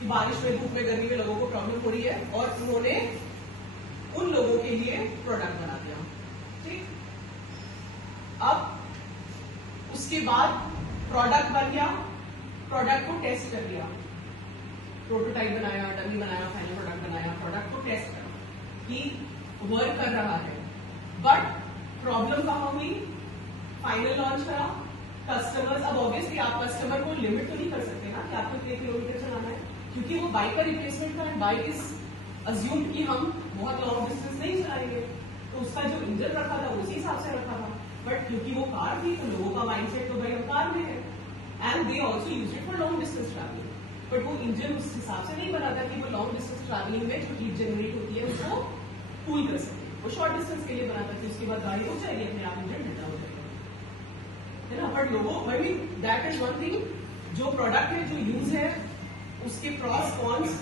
कि बारिश में, धूप में, गर्मी में लोगों को प्रॉब्लम हो रही है, और उन्होंने उन लोगों के लिए प्रोडक्ट बना दिया। ठीक, अब उसके बाद प्रोडक्ट बन गया, प्रोडक्ट को टेस्ट कर लिया, प्रोटोटाइप बनाया, डमी बनाया, फाइनल प्रोडक्ट बनाया, प्रोडक्ट को टेस्ट करा कि वर्क कर रहा है। बट प्रॉब्लम कहां हुई? फाइनल लॉन्च करा, कस्टमर्स, अब ऑब्वियसली आप कस्टमर को लिमिट तो नहीं कर सकते ना कि आपको इतने किलोमीटर चलाना है, क्योंकि वो बाइक का रिप्लेसमेंट था, बाइक इज अज्यूम्ड कि हम बहुत लॉन्ग डिस्टेंस नहीं चलाएंगे, तो उसका जो इंजन रखा था उसी हिसाब से रखा था। बट क्योंकि वो कार थी, तो लोगों का माइंडसेट तो भाई हम कार में है, and they also use it for long distance travelling. But वो इंजन उस हिसाब से नहीं बना था कि वो लॉन्ग डिस्टेंस ट्रैवलिंग में जो हीट जनरेट होती है उसको कूल कर सके। वो शॉर्ट डिस्टेंस के लिए बना था कि उसके बाद गाड़ी हो जाएगी, अपने आप इंजन ठंडा हो जाएगा, है ना। बट लोगों, I mean that is one thing, जो प्रोडक्ट है, जो यूज है, उसके प्रॉस कॉन्स